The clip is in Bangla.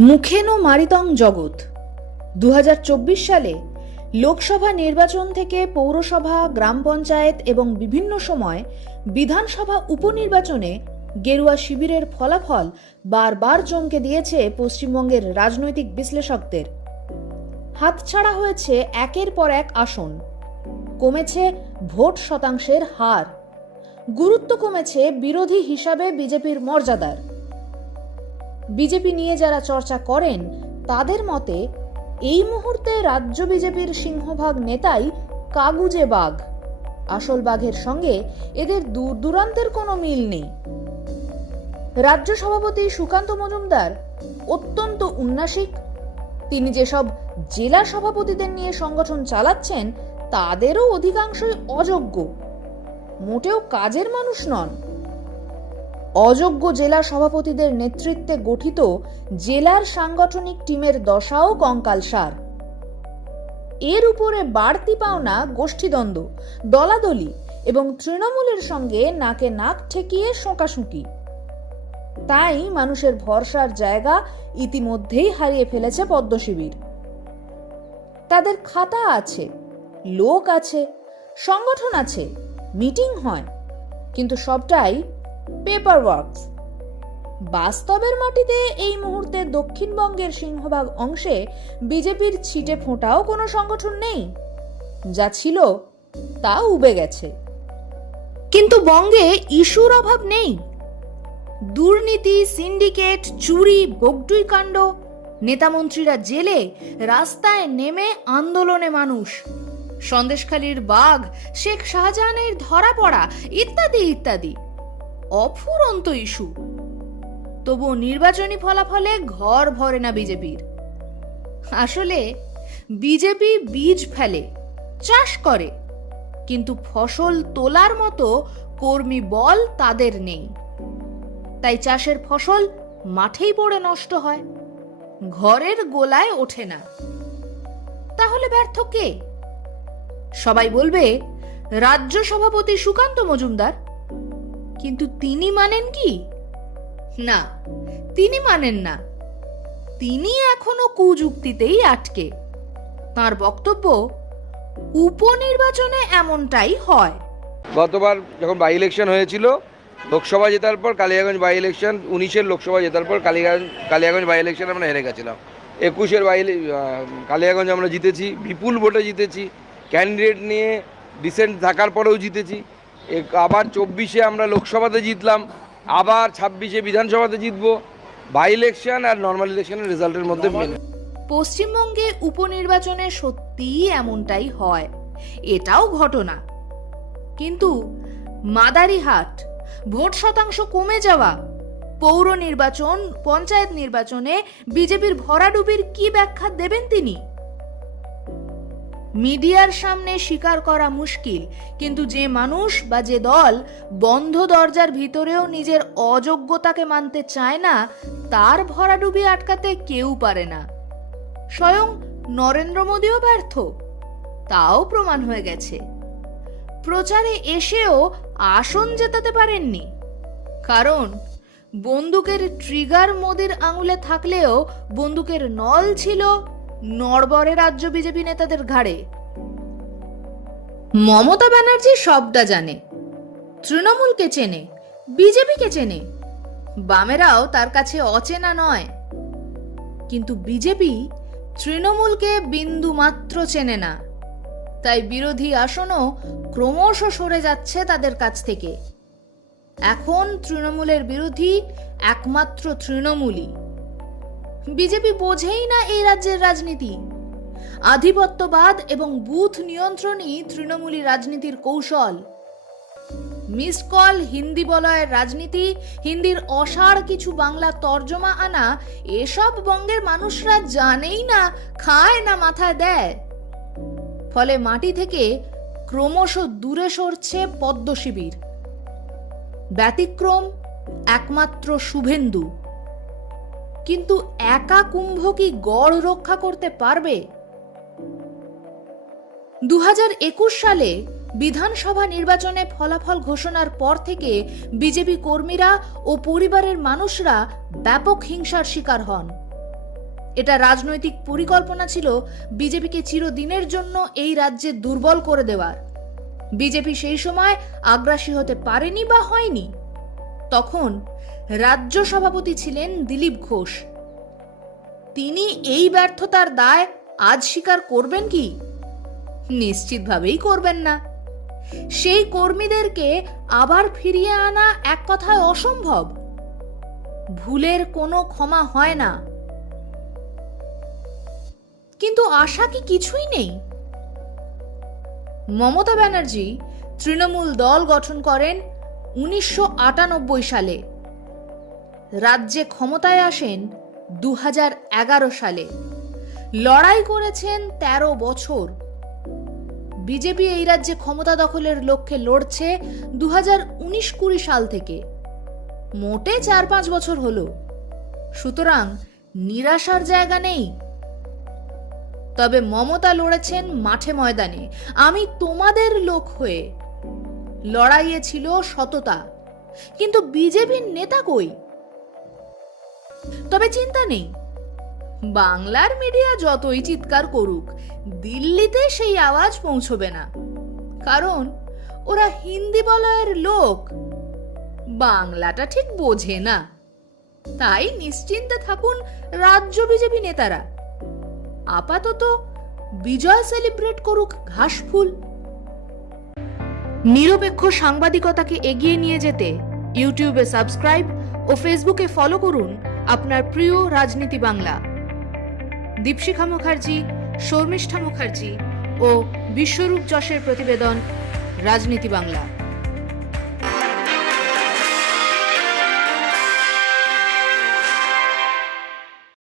মুখেন মারিতং জগৎ। দু হাজার চব্বিশ সালে লোকসভা নির্বাচন থেকে পৌরসভা, গ্রাম পঞ্চায়েত এবং বিভিন্ন সময় বিধানসভা উপনির্বাচনে গেরুয়া শিবিরের ফলাফল বারবার চমকে দিয়েছে পশ্চিমবঙ্গের রাজনৈতিক বিশ্লেষকদের। হাতছাড়া হয়েছে একের পর এক আসন। কমেছে ভোট শতাংশের হার। গুরুত্ব কমেছে বিরোধী হিসাবে বিজেপির মর্যাদার। বিজেপি নিয়ে যারা চর্চা করেন, তাদের মতে এই মুহূর্তে রাজ্য বিজেপির সিংহভাগ নেতাই কাগুজে বাঘ। আসল বাঘের সঙ্গে এদের দূর দূরান্তের কোনো মিল নেই। রাজ্য সভাপতি সুকান্ত মজুমদার অত্যন্ত উন্নাসিক। তিনি যেসব জেলা সভাপতিদের নিয়ে সংগঠন চালাচ্ছেন, তাদেরও অধিকাংশই অযোগ্য। মোটেও কাজের মানুষ নন। অযোগ্য জেলা সভাপতিদের নেতৃত্বে গঠিত জেলার সাংগঠনিক টিমের দশাও কঙ্কালসার এর উপরে বাড়তি পাওনা গোষ্ঠীদ্বন্দ্ব, দলাদলি এবং তৃণমূলের সঙ্গে নাকে নাক ঠেকিয়ে শোঁকাশুঁকি। তাই মানুষের ভরসার জায়গা ইতিমধ্যেই হারিয়ে ফেলেছে পদ্মশিবির তাদের খাতা আছে, লোক আছে, সংগঠন আছে, মিটিং হয়, কিন্তু সবটাই পেপার ওয়ার্কস বাস্তবের মাটিতে এই মুহূর্তে দক্ষিণবঙ্গের সিংহভাগ অংশে বিজেপির ছিটে ফোঁটাও কোনো সংগঠন নেই। যা ছিল, তা উবে গেছে। কিন্তু বঙ্গে ইস্যুর অভাব নেই। দুর্নীতি, সিন্ডিকেট, চুরি, বগডুই কাণ্ড, নেতামন্ত্রীরা জেলে, রাস্তায় নেমে আন্দোলনে মানুষ। সন্দেশখালীর বাঘ, শেখ শাহজাহানের ধরা পড়া, ইত্যাদি ইত্যাদি। অফুরন্ত ইস্যু। তবু নির্বাচনী ফলাফলে ঘর ভরে না বিজেপির। আসলে বিজেপি বীজ ফেলে, চাষ করে, কিন্তু ফসল তোলার মতো কর্মী বল তাদের নেই। তাই চাষের ফসল মাঠেই পড়ে নষ্ট হয়, ঘরের গোলায় ওঠে না। তাহলে ব্যর্থ কে? সবাই বলবে, রাজ্য সভাপতি সুকান্ত মজুমদার কিন্তু তিনি মানেন কি? না, তিনি মানেন না। তিনি এখনও কুযুক্তিতেই আটকে। তার বক্তব্য, উপনির্বাচনে এমনটাই হয়। গতবার যখন বাই ইলেকশন হয়েছিল, লোকসভা জেতার পর কালিয়াগঞ্জ বাই ইলেকশন উনিশের লোকসভা জেতার পর কালিয়াগঞ্জ কালিয়াগঞ্জ বাই ইলেকশন আমরা হেরে গেছিলাম। একুশের বাই কালিয়াগঞ্জ আমরা জিতেছি, বিপুল ভোটে জিতেছি ক্যান্ডিডেট নিয়ে ডিসেন্ট থাকার পরেও জিতেছি। আবার চব্বিশে আমরা লোকসভাতে জিতলাম আবার ছাব্বিশে বিধানসভাতে জিতবো। বাই ইলেকশন আর নর্মাল ইলেকশনের রেজাল্টের মধ্যে পশ্চিমবঙ্গে উপনির্বাচনে সত্যিই এমনটাই হয় এটাও ঘটনা। কিন্তু মাদারিহাট ভোট শতাংশ কমে যাওয়া পৌর নির্বাচন পঞ্চায়েত নির্বাচনে বিজেপির ভরাডুবির কি ব্যাখ্যা দেবেন তিনি? মিডিয়ার সামনে স্বীকার করা মুশকিল। কিন্তু যে মানুষ বা যে দল বন্ধ দরজার ভিতরেও নিজের অযোগ্যতাকে মানতে চায় না, তার ভরাডুবি আটকাতে কেউ পারে না। স্বয়ং নরেন্দ্র মোদীও ব্যর্থ। তাও প্রমাণ হয়ে গেছে। প্রচারে এসেও আসন জেতাতে পারেননি। কারণ, বন্দুকের ট্রিগার মোদির আঙুলে থাকলেও বন্দুকের নল ছিল নড়বরে রাজ্য বিজেপি নেতাদের ঘাড়ে। মমতা ব্যানার্জি সবটা জানে। তৃণমূলকে চেনে, বিজেপিকে চেনে। বামেরাও তার কাছে অচেনা নয়। কিন্তু বিজেপি তৃণমূলকে বিন্দু মাত্র চেনে না। তাই বিরোধী আসনও ক্রমশ সরে যাচ্ছে তাদের কাছ থেকে। এখন তৃণমূলের বিরোধী একমাত্র তৃণমূলই। বিজেপি বোঝেই না এই রাজ্যের রাজনীতি। আধিপত্যবাদ এবং বুথ নিয়ন্ত্রণই তৃণমূলী রাজনীতির কৌশল। মিস কল হিন্দি বলয়ের রাজনীতি, হিন্দির অসাড় কিছু বাংলা তর্জমা আনা, এসব বঙ্গের মানুষরা জানেই না, খায় না মাথায় দেয়। ফলে মাটি থেকে ক্রমশ দূরে সরছে পদ্ম শিবির। ব্যতিক্রম একমাত্র শুভেন্দু। কিন্তু একা কুম্ভ কি গড় রক্ষা করতে পারবে? দুহাজার একুশ সালে বিধানসভা নির্বাচনে ফলাফল ঘোষণার পর থেকে বিজেপি কর্মীরা ও পরিবারের মানুষরা ব্যাপক হিংসার শিকার হন। এটা রাজনৈতিক পরিকল্পনা ছিল বিজেপিকে চিরদিনের জন্য এই রাজ্যে দুর্বল করে দেওয়ার। বিজেপি সেই সময় আগ্রাসী হতে পারেনি বা হয়নি। তখন রাজ্য সভাপতি ছিলেন দিলীপ ঘোষ। তিনি এই ব্যর্থতার দায় আজ স্বীকার করবেন কি? নিশ্চিতভাবেই করবেন না। সেই কর্মীদেরকে আবার ফিরিয়ে আনা এক কথায় অসম্ভব। ভুলের কোনো ক্ষমা হয় না। কিন্তু আশা কি কিছুই নেই? মমতা ব্যানার্জি তৃণমূল দল গঠন করেন উনিশশো আটানব্বই সালে। রাজ্যে ক্ষমতায় আসেন দু হাজার এগারো সালে। লড়াই করেছেন ১৩ বছর। বিজেপি এই রাজ্যে ক্ষমতা দখলের লক্ষ্যে লড়ছে দু হাজার উনিশ কুড়ি সাল থেকে। মোটে চার পাঁচ বছর হলো। সুতরাং নিরাশার জায়গা নেই। তবে মমতা লড়েছেন মাঠে ময়দানে। আমি তোমাদের লোক হয়ে। লড়াইয়ে ছিল সততা। কিন্তু বিজেপির নেতা কই? তবে চিন্তা নেই। বাংলার মিডিয়া যতই চিৎকার করুক, দিল্লিতে সেই আওয়াজ পৌঁছবে না। কারণ ওরা হিন্দি বলয়ের লোক। বাংলাটা ঠিক বোঝে না। তাই নিশ্চিন্তে থাকুন রাজ্য বিজেপি নেতারা। আপাতত বিজয় সেলিব্রেট করুক ঘাসফুল নিরপেক্ষ সাংবাদিকতাকে এগিয়ে নিয়ে যেতে ইউটিউবে সাবস্ক্রাইব ও ফেসবুকে ফলো করুন আপনার প্রিয় রাজনীতি বাংলা। দীপশিখা মুখার্জি শর্মিষ্ঠা মুখার্জি ও বিশ্বরূপ যশের প্রতিবেদন রাজনীতি বাংলা।